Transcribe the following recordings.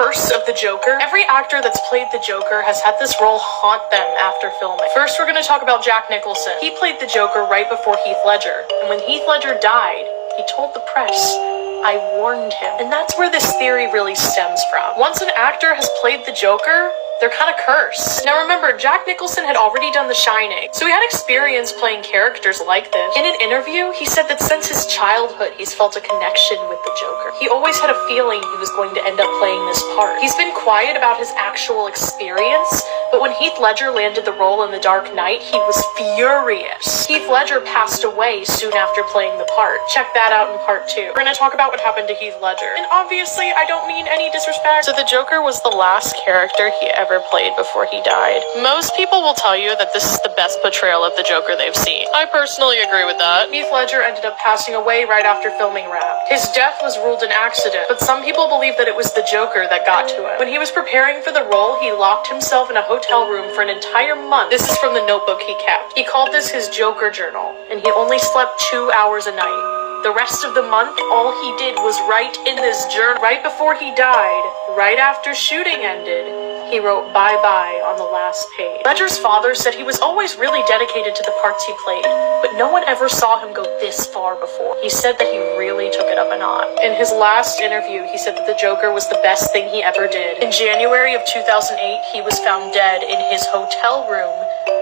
curse of the Joker. Every actor that's played the Joker has had this role haunt them after filming. First, we're going to talk about Jack Nicholson. He played the Joker right before Heath Ledger. And when Heath Ledger died, he told the press, "I warned him." And that's where this theory really stems from. Once an actor has played the Joker, they're kind of cursed. Now remember, Jack Nicholson had already done The Shining, so he had experience playing characters like this. In an interview, he said that since his childhood, he's felt a connection with the Joker. He always had a feeling he was going to end up playing this part. He's been quiet about his actual experience, but when Heath Ledger landed the role in The Dark Knight, he was furious. Heath Ledger passed away soon after playing the part. Check that out in part 2. We're gonna talk about what happened to Heath Ledger. And obviously, I don't mean any disrespect. So the Joker was the last character he ever played before he died. Most people will tell you that this is the best portrayal of the Joker they've seen. I personally agree with that. Heath Ledger ended up passing away right after filming Wrapped. His death was ruled an accident, but some people believe that it was the Joker that got to him. When he was preparing for the role, he locked himself in a hotel room for an entire month. This is from the notebook he kept. He called this his Joker journal, and he only slept 2 hours a night. The rest of the month, all he did was write in this journal. Right before he died, right after shooting ended, he wrote bye-bye on the last page. Ledger's father said he was always really dedicated to the parts he played, but no one ever saw him go this far before. He said that he really took it up a notch. In his last interview, he said that the Joker was the best thing he ever did. In January of 2008, he was found dead in his hotel room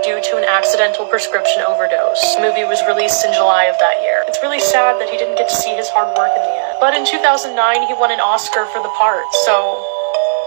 due to an accidental prescription overdose. The movie was released in July of that year. It's really sad that he didn't get to see his hard work in the end. But in 2009, he won an Oscar for the part, so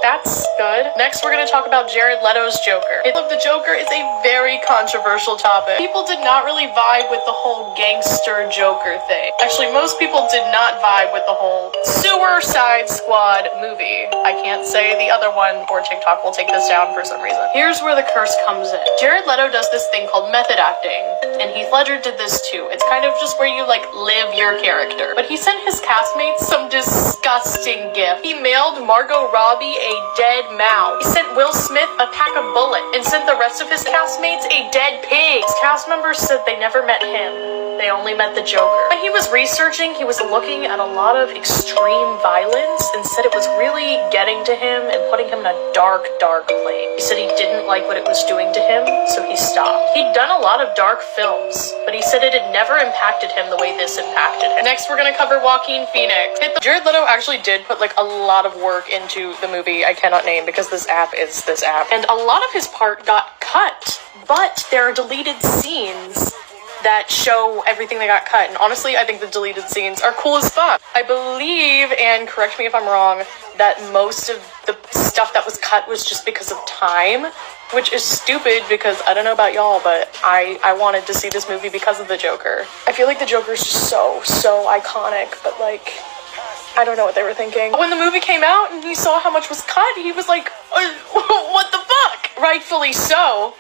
that's good. Next, we're going to talk about Jared Leto's Joker. The Joker is a very controversial topic. People did not really vibe with the whole gangster Joker thing. Actually, most people did not vibe with the whole Suicide Squad movie. I can't say the other one, or TikTok will take this down for some reason. Here's where the curse comes in. Jared Leto does this thing called method acting, and Heath Ledger did this too. It's kind of just where you, live your character. But he sent his castmates some disgusting gift. He mailed Margot Robbie a dead mouse. He sent Will Smith a pack of bullets and sent the rest of his castmates a dead pig. His cast members said they never met him. They only met the Joker. When he was researching, he was looking at a lot of extreme violence and said it was really getting to him and putting him in a dark, dark place. He said he didn't like what it was doing to him, so he stopped. He'd done a lot of dark films, but he said it had never impacted him the way this impacted him. Next, we're gonna cover Joaquin Phoenix. Jared Leto actually did put a lot of work into the movie I cannot name because this app is this app. And a lot of his part got cut, but there are deleted scenes that show everything that got cut. And honestly, I think the deleted scenes are cool as fuck. I believe, and correct me if I'm wrong, that most of the stuff that was cut was just because of time, which is stupid because I don't know about y'all, but I wanted to see this movie because of the Joker. I feel like the Joker's just so iconic, but I don't know what they were thinking. When the movie came out and he saw how much was cut, he was like, what the fuck? Rightfully so.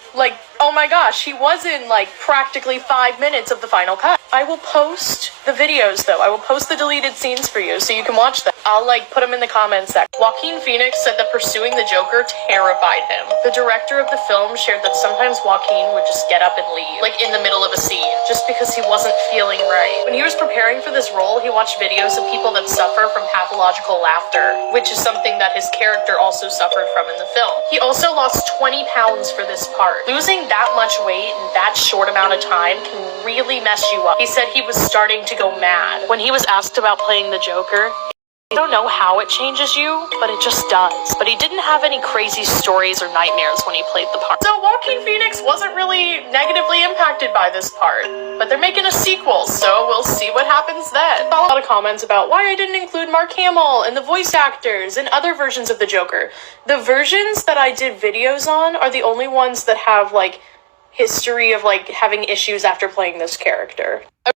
Oh my gosh, he was in practically 5 minutes of the final cut. I will post the videos though. I will post the deleted scenes for you so you can watch them. I'll put them in the comments section. Joaquin Phoenix said that pursuing the Joker terrified him. The director of the film shared that sometimes Joaquin would just get up and leave, in the middle of a scene, just because he wasn't feeling right. When he was preparing for this role, he watched videos of people that suffer from pathological laughter, which is something that his character also suffered from in the film. He also lost 20 pounds for this part. Losing that much weight in that short amount of time can really mess you up. He said he was starting to go mad. When he was asked about playing the Joker, I don't know how it changes you, but it just does. But he didn't have any crazy stories or nightmares when he played the part. So Joaquin Phoenix wasn't really negatively impacted by this part, but they're making a sequel, so we'll see what happens then. A lot of comments about why I didn't include Mark Hamill and the voice actors and other versions of the Joker. The versions that I did videos on are the only ones that have history of having issues after playing this character.